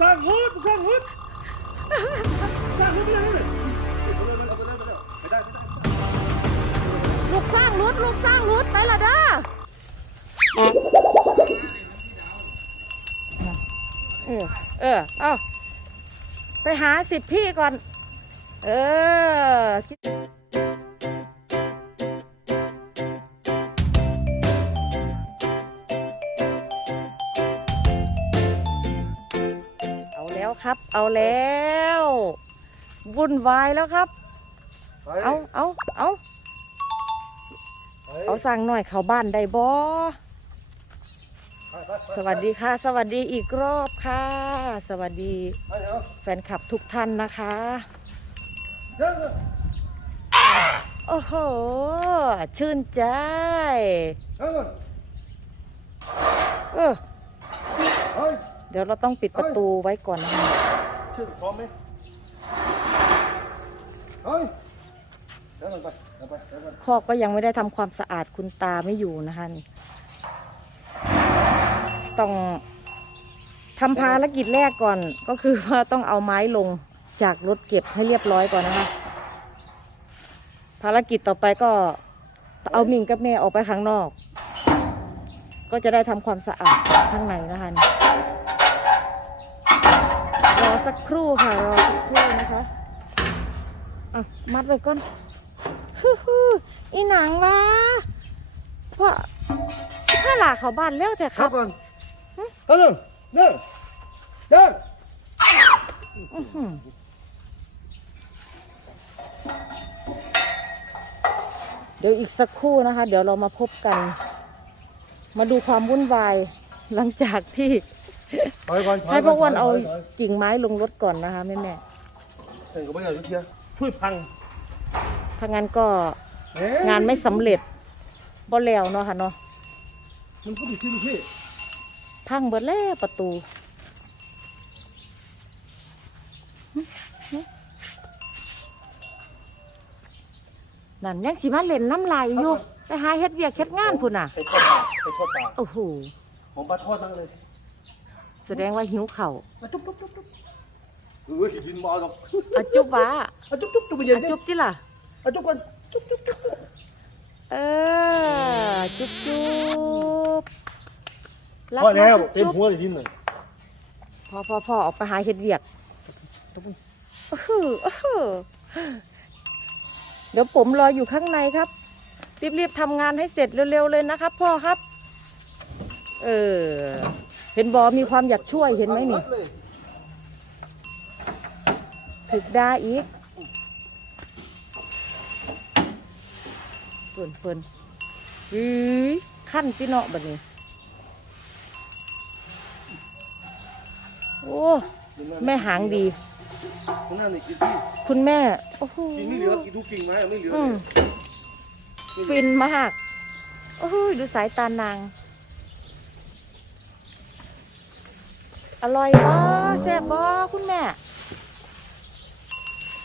สร้างฮุดสร้างฮุดสร้างฮุดไม่ได้เลยไปเลยไปเลยไม่ได้ไม่ได้ลูกสร้างรุดลูกสร้างรุดไปละเด้อเออเออเอาไปหาสิบพี่ก่อน เออ คิดเอาแล้วครับ เอาแล้ววุ่นวายแล้วครับ เอาเอาเอาเอาสั่งหน่อยเขาบ้านได้บ่สวัสดีค่ะ สวัสดีอีกรอบค่ะ สวัสดีแฟนคลับทุกท่านนะคะโอ้โห ชื่นใจ เออเดี๋ยวเราต้องปิดประตูไว้ก่อนนะคะชื่อพร้อมไหมเฮ้ยเดี๋ยวมันไปเดี๋ยวไปเดี๋ยวไปคอกก็ยังไม่ได้ทำความสะอาดคุณตาไม่อยู่นะคะนี่ต้องทำภารกิจแรกก่อนก็คือว่าต้องเอาไม้ลงจากรถเก็บให้เรียบร้อยก่อนนะคะ ภารกิจต่อไปก็เอามิงกับแม่ออกไปข้างนอก ก็จะได้ทำความสะอาดข้างในนะคะนี่รอ สักครู่ค่ะรอสักครู่นะคะอะมัดไว้ก่อนฮู้ฮู้อีหนังวะพ่อถ้าหลาเขาบ้านเร็วแต่คครัรับบก่อนเฮ้ยเดินเดินอื้อหือเดี๋ยวอีกสักครู่นะคะ เดี๋ยวเรามาพบกัน มาดูความวุ่นวายหลังจากที่ ถอยก่อนถอยให้พ่ออ้วนเอาถยถยกิ่งไม้ลงรถก่อนนะคะแม่แม่เห็นก็ไม่ได้ทุกทีช่วยพังๆถ้างั้นก็เอ๊ะงานไม่สำเร็จบ่แล้วเนาะค่ะเนาะมันก็มีที่ลูกพี่พังเบิดแล้วประตูนั่นยังสิมาเล่นน้ำลายอยู่ไปหาเฮ็ดเวียกเฮ็ดงานพุ่นน่ะ ไปทอดปลาไปทอดปลาโอ้โห ผมปลาทอดนั่งเลย แสดงว่าหิวเข่าวมาจุ๊บจุ๊บจุ๊บจุ๊บเฮ้ยกินมาเอาดอกอะจุบวะเอาจุ๊บจุ๊บจุ๊บไปเย็นอะดิจุบที่ล่ะ เอาจุ๊บกันจุ๊บจุ๊บจุ๊บเออ จุบจุบรับพอแล้วมาเต็มจุ๊บหัวเลยทิ้งเลยพอพอพอออกไปหาเฮ็ดเวียกอื้อหืออื้อหือเดี๋ยวผมรออยู่ข้างในครับ รีบๆทำงานให้เสร็จเร็วๆเลยนะครับพ่อครับ เออ เห็นบอมีความอยากช่วยเห็นไหมนี่เลยถึกได้อีกเฟินเฟินอือขั้นพี่เนาะบัดนี้ โอ้ แม่หางดี คุณนั่นนี่กินที่คุณแม่ โอ้โหกินไม่เหลือกินทุกกิ่งไม้ไม่เหลืออืมเลยฟินมาก โอ้โหดูสายตานาง ร่อยบ่แซ่บบ่คุณแม่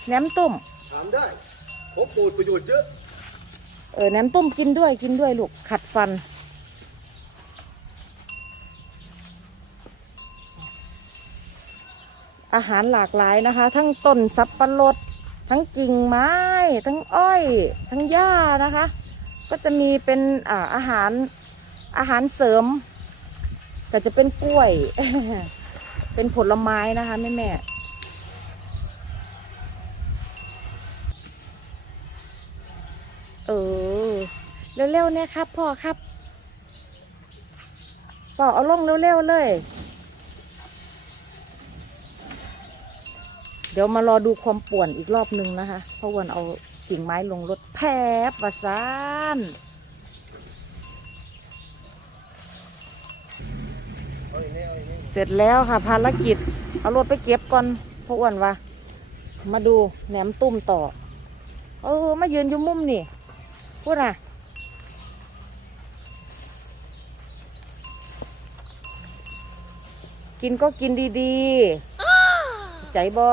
แหนมตุ่มถามได้ผมโปรดประโยชน์เยอะเออแหนมตุ่มกินด้วยกินด้วยลูกขัดฟัน อาหารหลากหลายนะคะ ทั้งต้นสับปะรด ทั้งกิ่งไม้ ทั้งอ้อย ทั้งหญ้านะคะ ก็จะมีเป็นอ่าอาหารอาหารเสริม ก็จะเป็นกล้วย เป็นผลไม้นะคะแม่แม่เออเร็วๆเนี่ยครับพ่อครับพ่อเอาลงเร็วๆเลย เดี๋ยวมารอดูความป่วนอีกรอบนึงนะคะเพราะวันเอากิ่งไม้ลงรถแพบวาซานเเสร็จแล้วค่ะภารกิจ เอารถไปเก็บก่อนเพราะอ้วนว่ามาดูแหนมตุ้มต่อ เออมายืนอยู่มุมนี่พูดอะกินก็กินดีๆ ใจบอ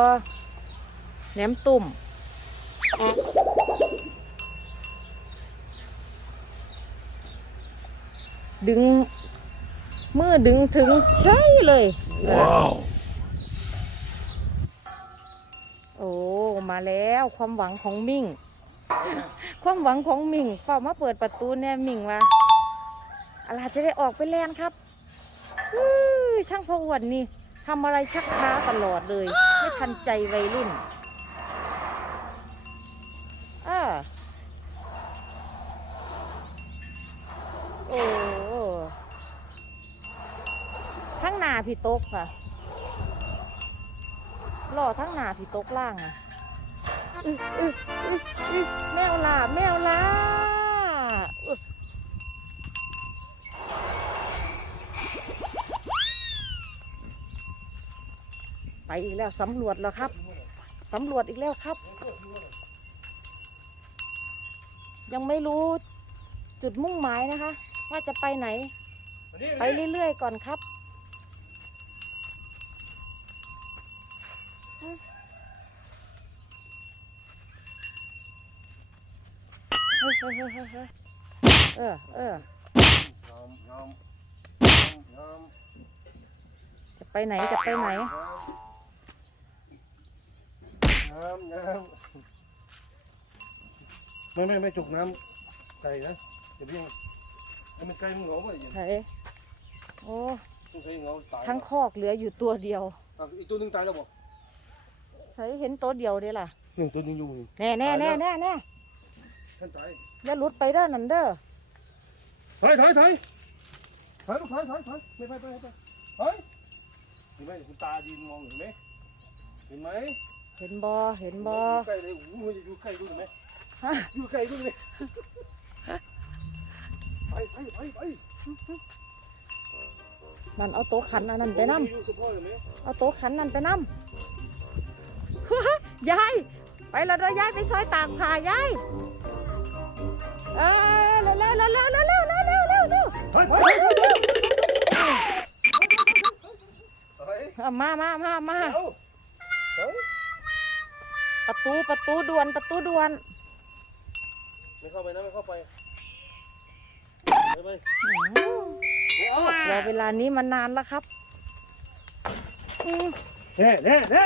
แหนมตุ่ม ดึง ดึงถึงใช่เลยว้าวโอ้มาแล้วความหวังของมิ่ง ความหวังของมิ่งเฝ้ามาเปิดประตูเนี่ยมิ่งว่าอะไรจะได้ออกไปแรงครับช่างพออวดนี่ทำอะไรชักช้าตลอดเลย ไม่ทันใจวัยรุ่น พี่ตกค่ะรอทั้งหนาพี่ตกล่างอะแมวล่าแมวล่าไปอีกแล้วสำรวจแล้วครับสำรวจอีกแล้วครับ ยังไม่รู้จุดมุ่งหมายนะคะ ว่าจะไปไหน ไปเรื่อยๆก่อนครับ เฮ้ยเฮ้ยเฮ้ยเออเออยออจะไปไหนจะไปไหนยอมยอมไม่ไม่ไม่จุกน้ำไก่นะอย่าเพิ่งไอ้มันไก่มันเหงาไปอย่างไหนโอ้ต้องใช้เงาทั้งคอกเหลืออยู่ตัวเดียวอีกตัวหนึงตายแล้วบอกใส่เห็นตัวเดียวเด้ล่ะหนึ่งตัวนึงอยู่แน่แน่แน่แน่แน่ ท่านตายอย่าหลุดไปเด้อนั่นเด้อถอยถอยถอยถอยลูกถอยถอยถอยไม่ไปไปไปถอยเห็นไหมคุณตายืนมองเห็นไหมเห็นไหมเห็นบอเห็นบออยู่ใกล้เลยโอ้โหมันจะอยู่ใกล้ดูเห็นไหมฮะอยู่ใกล้ดูเลยไปไปไปไปนั่นเอาโต๊ะขันอันนั้นไปนั่อยู่กับพ่อเห็นไหมเอาโต๊ะขันนั่นไปนั่ยาย ไปแล้วเด้อยายไปซอยตากผ้ายาย เออเร็วเร็วเร็วเร็วเร็วเร็วเร็วเร็วเร็วเร็วถอยถอยถอยถอยถอยเอามามามามาเอาถอยประตูประตูด่วนประตูด่วนไม่เข้าไปนะไม่เข้าไปไปไปอืมเอารอเวลานี้มานานแล้วครับอืม เน่เน่เน่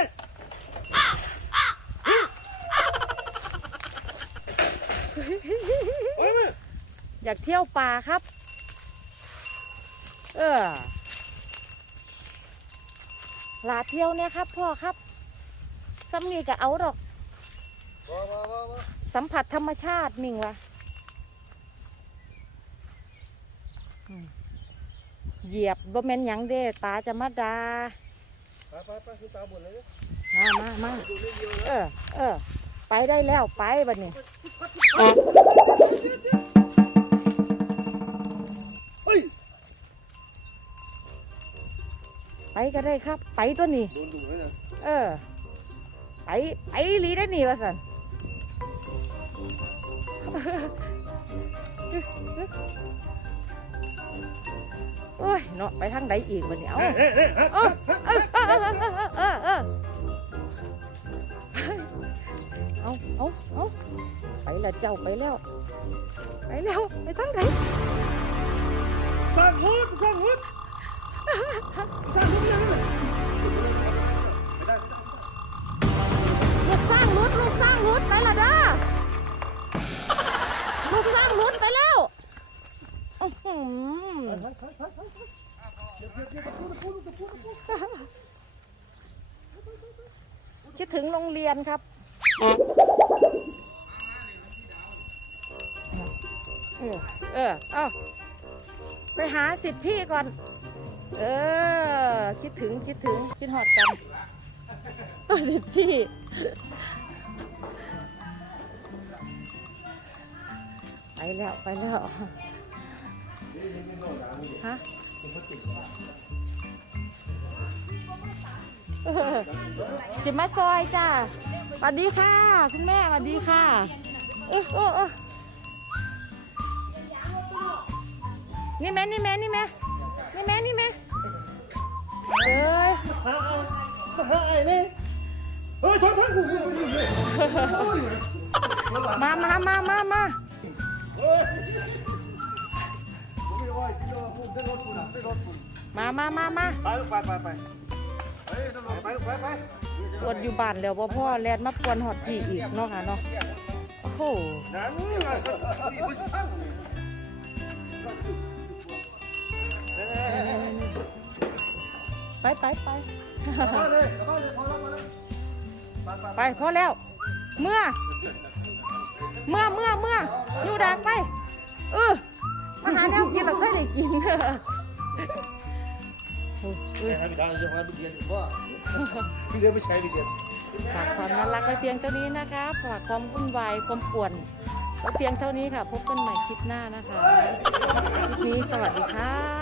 ไปไหม อยากเที่ยวป่าครับ เออลาเที่ยวเนี่ยครับพ่อครับซ้ำนี่ก็เอาดอกมามามามาสัมผัสธรรมชาติมิ่งวะอืมเหยียบบ่แม่นหยังเด้ตาจะมาดาไปไปไปคุณตาบ่นเลยนะมามามาดูเรื่องเดียวเอนะอเออ ไปได้แล้วไปบัดนี้ ไปก็ได้ครับ ไปตัวนี้ โดนดุเลยนะเออ ไปไปอีหลีได้นี่วะสันโอ้ยเนาะไปทางใดอีกบัดนี้เอาเน่เน่เน่ฮะเออเออเออเออเออเออเอาเอาเอาไปแล้วเจ้าไปแล้ว ไปแล้ว ไปทางไหนสร้างหุดสร้างหุด ถึงโรงเรียนครับ เออ เออเอาไปหาสิทธิ์พี่ก่อน เออ คิดถึงคิดถึงคิดหอดกันสิทธิ์พี่ไปแล้วไปแล้วฮะ เออจิมาซอยจ้าสวัสดีค่ะ คุณแม่สวัสดีค่ะเออเออเออนี่แม่นี่แม่นี่แม่นี่แม่นี่แม่เอ้ยหาเอาหาไอ้นี่เฮ้ยถอยถอยโอ้โหโอ้ยมามามามามาเฮ้ยมไม่ไหวที่เรามามามามาไปไปไป ปไปไปไปไปปวดอยู่บ้านแล้วบ่พ่อแลนมาปวนฮอดพี่อีกเนาะค่ะเนาะโอ้โหนั่นไงผู้ช่างไปไปไปเข้าเลยเข้าเลยพอแล้วพอแล้วไปพอแล้ว เมื่อ เมื่อเมื่อเมื่ออยู่ดักไปเออมาหาแนวกินเราค่อยได้กินโอ้ย ไม่ให้พี่ดาวจะมาเรียนว่าพี่เรียนไม่ใช่พี่เรียนฝากความน่ารักไว้เพียงเท่านี้นะคะฝากความวุ่นวายความป่วนไว้เพียงเท่านี้ค่ะ พบกันใหม่คลิปหน้านะคะคลิปนี้สวัสดีค่ะ